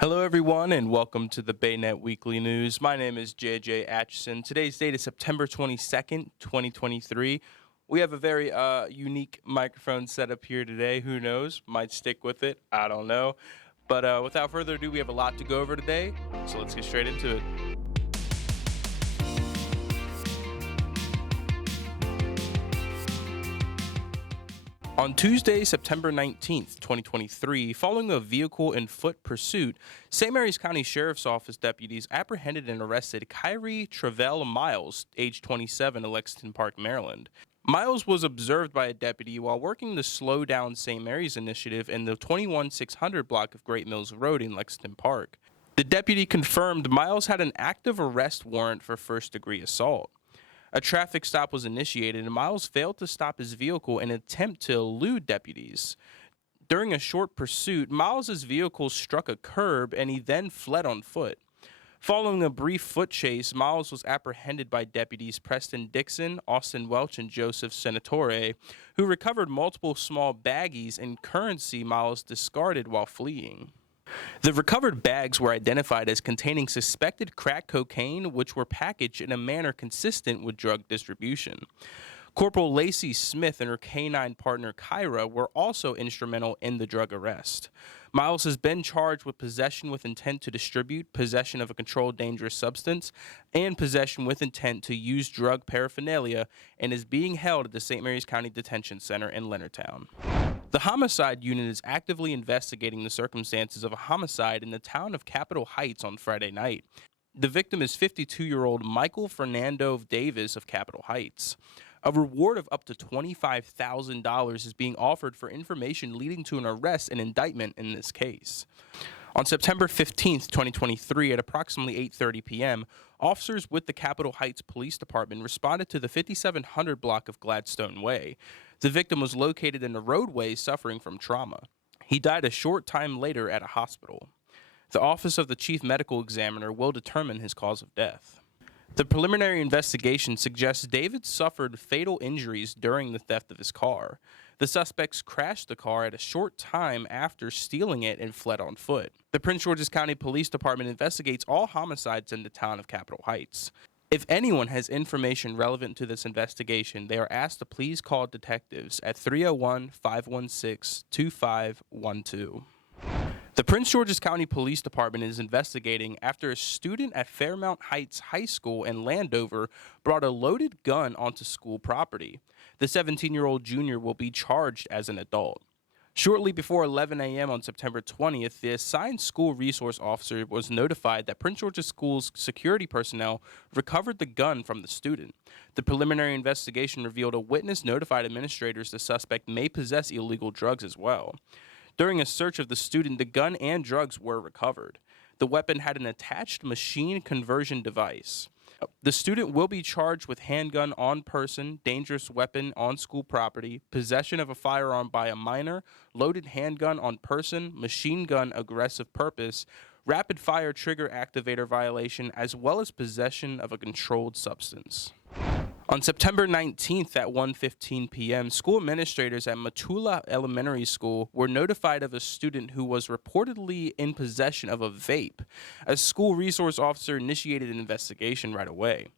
Hello, everyone, and welcome to the BayNet Weekly News. My name is JJ Atchison. Today's date is September 22nd, 2023. We have a very unique microphone setup here today. Who knows? Might stick with it. I don't know. But without further ado, we have a lot to go over today, so let's get straight into it. On Tuesday, September 19th, 2023, following a vehicle and foot pursuit, St. Mary's County Sheriff's Office deputies apprehended and arrested Kyrie Travell Miles, age 27, of Lexington Park, Maryland. Miles was observed by a deputy while working the Slow Down St. Mary's initiative in the 21600 block of Great Mills Road in Lexington Park. The deputy confirmed Miles had an active arrest warrant for first-degree assault. A traffic stop was initiated, and Miles failed to stop his vehicle in an attempt to elude deputies. During a short pursuit, Miles's vehicle struck a curb, and he then fled on foot. Following a brief foot chase, Miles was apprehended by deputies Preston Dixon, Austin Welch, and Joseph Senatore, who recovered multiple small baggies and currency Miles discarded while fleeing. The recovered bags were identified as containing suspected crack cocaine, which were packaged in a manner consistent with drug distribution. Corporal Lacey Smith and her canine partner Kyra were also instrumental in the drug arrest. Miles has been charged with possession with intent to distribute, possession of a controlled dangerous substance, and possession with intent to use drug paraphernalia, and is being held at the St. Mary's County Detention Center in Leonardtown. The homicide unit is actively investigating the circumstances of a homicide in the town of Capitol Heights on Friday night. The victim is 52-year-old Michael Fernando Davis of Capitol Heights. A reward of up to $25,000 is being offered for information leading to an arrest and indictment in this case. On September 15, 2023, at approximately 8:30 p.m., officers with the Capitol Heights Police Department responded to the 5700 block of Gladstone Way. The victim was located in the roadway suffering from trauma. He died a short time later at a hospital. The Office of the Chief Medical Examiner will determine his cause of death. The preliminary investigation suggests David suffered fatal injuries during the theft of his car. The suspects crashed the car at a short time after stealing it and fled on foot. The Prince George's County Police Department investigates all homicides in the town of Capitol Heights. If anyone has information relevant to this investigation, they are asked to please call detectives at 301-516-2512. The Prince George's County Police Department is investigating after a student at Fairmount Heights High School in Landover brought a loaded gun onto school property. The 17-year-old junior will be charged as an adult. Shortly before 11 a.m. on September 20th, the assigned school resource officer was notified that Prince George's School's security personnel recovered the gun from the student. The preliminary investigation revealed a witness notified administrators the suspect may possess illegal drugs as well. During a search of the student, the gun and drugs were recovered. The weapon had an attached machine conversion device. The student will be charged with handgun on person, dangerous weapon on school property, possession of a firearm by a minor, loaded handgun on person, machine gun aggressive purpose, rapid fire trigger activator violation, as well as possession of a controlled substance. On September 19th at 1:15 p.m., school administrators at Matula Elementary School were notified of a student who was reportedly in possession of a vape. A school resource officer initiated an investigation right away.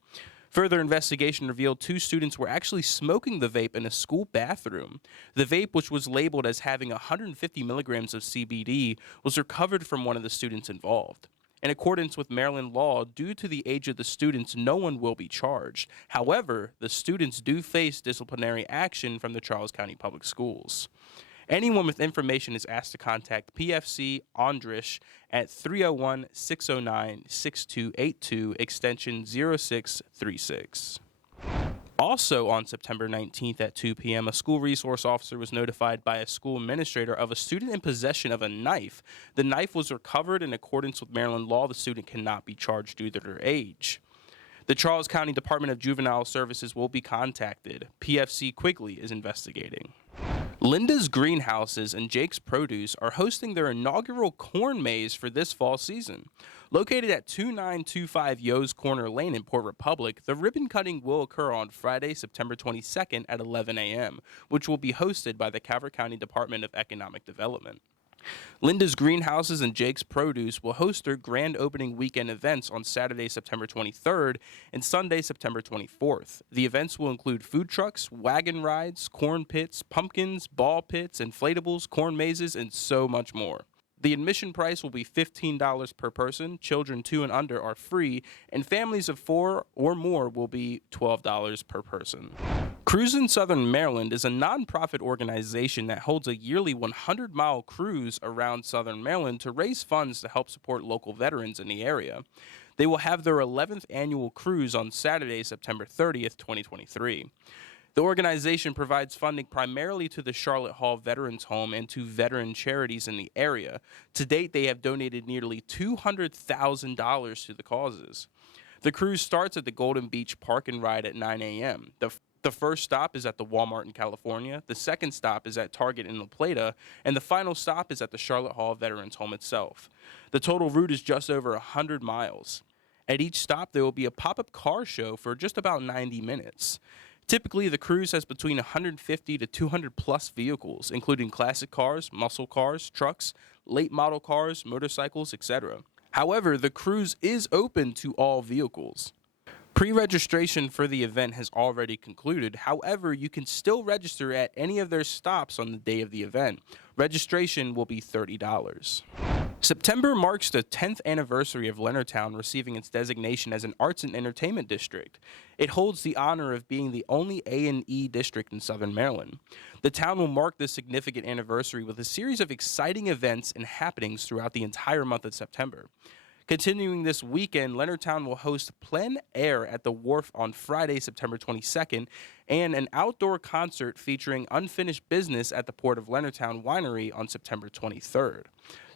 Further investigation revealed two students were actually smoking the vape in a school bathroom. The vape, which was labeled as having 150 milligrams of CBD, was recovered from one of the students involved. In accordance with Maryland law, due to the age of the students, no one will be charged. However, the students do face disciplinary action from the Charles County Public Schools. Anyone with information is asked to contact PFC Andrish at 301-609-6282, extension 0636. Also on September 19th at 2 p.m., a school resource officer was notified by a school administrator of a student in possession of a knife. The knife was recovered in accordance with Maryland law. The student cannot be charged due to their age. The Charles County Department of Juvenile Services will be contacted. PFC Quigley is investigating. Linda's Greenhouses and Jake's Produce are hosting their inaugural corn maze for this fall season. Located at 2925 Yo's Corner Lane in Port Republic, the ribbon cutting will occur on Friday, September 22nd at 11 a.m., which will be hosted by the Calvert County Department of Economic Development. Linda's Greenhouses and Jake's Produce will host their grand opening weekend events on Saturday, September 23rd and Sunday, September 24th. The events will include food trucks, wagon rides, corn pits, pumpkins, ball pits, inflatables, corn mazes, and so much more. The admission price will be $15 per person. Children 2 and under are free, and families of 4 or more will be $12 per person. Cruisin Southern Maryland is a nonprofit organization that holds a yearly 100-mile cruise around Southern Maryland to raise funds to help support local veterans in the area. They will have their 11th annual cruise on Saturday, September 30th, 2023. The organization provides funding primarily to the Charlotte Hall Veterans Home and to veteran charities in the area. To date, they have donated nearly $200,000 to the causes. The cruise starts at the Golden Beach Park and Ride at 9 a.m. The first stop is at the Walmart in California, the second stop is at Target in La Plata, and the final stop is at the Charlotte Hall Veterans Home itself. The total route is just over 100 miles. At each stop, there will be a pop-up car show for just about 90 minutes. Typically, the cruise has between 150 to 200 plus vehicles, including classic cars, muscle cars, trucks, late model cars, motorcycles, etc. However, the cruise is open to all vehicles. Pre-registration for the event has already concluded. However, you can still register at any of their stops on the day of the event. Registration will be $30. September marks the 10th anniversary of Leonardtown receiving its designation as an arts and entertainment district. It holds the honor of being the only A&E district in Southern Maryland. The town will mark this significant anniversary with a series of exciting events and happenings throughout the entire month of September. Continuing this weekend, Leonardtown will host Plein Air at the Wharf on Friday, September 22nd, and an outdoor concert featuring unfinished business at the Port of Leonardtown Winery on September 23rd.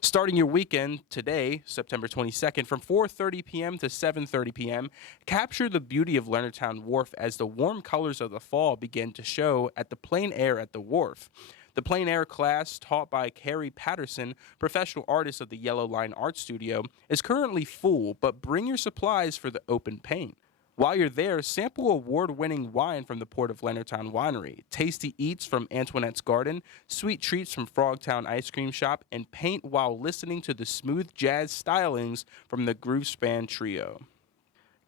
Starting your weekend today, September 22nd, from 4:30 p.m. to 7:30 p.m., capture the beauty of Leonardtown Wharf as the warm colors of the fall begin to show at the Plein Air at the Wharf. The Plein Air class, taught by Carrie Patterson, professional artist of the Yellow Line Art Studio, is currently full, but bring your supplies for the open paint. While you're there, sample award-winning wine from the Port of Leonardtown Winery, tasty eats from Antoinette's Garden, sweet treats from Frogtown Ice Cream Shop, and paint while listening to the smooth jazz stylings from the Groove Span Trio.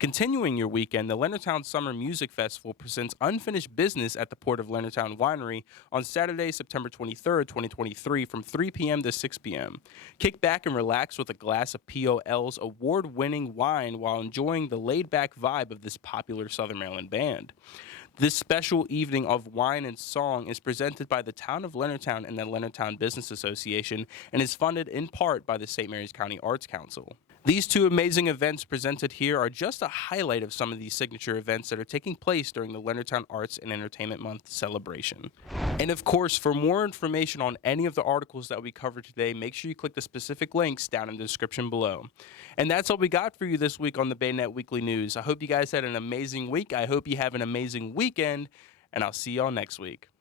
Continuing your weekend, the Leonardtown Summer Music Festival presents unfinished business at the Port of Leonardtown Winery on Saturday, September 23rd, 2023 from 3 p.m. to 6 p.m. Kick back and relax with a glass of POL's award-winning wine while enjoying the laid-back vibe of this popular Southern Maryland band. This special evening of wine and song is presented by the Town of Leonardtown and the Leonardtown Business Association and is funded in part by the St. Mary's County Arts Council. These two amazing events presented here are just a highlight of some of these signature events that are taking place during the Leonardtown Arts and Entertainment Month celebration. And of course, for more information on any of the articles that we covered today, make sure you click the specific links down in the description below. And that's all we got for you this week on the BayNet Weekly News. I hope you guys had an amazing week. I hope you have an amazing weekend, and I'll see y'all next week.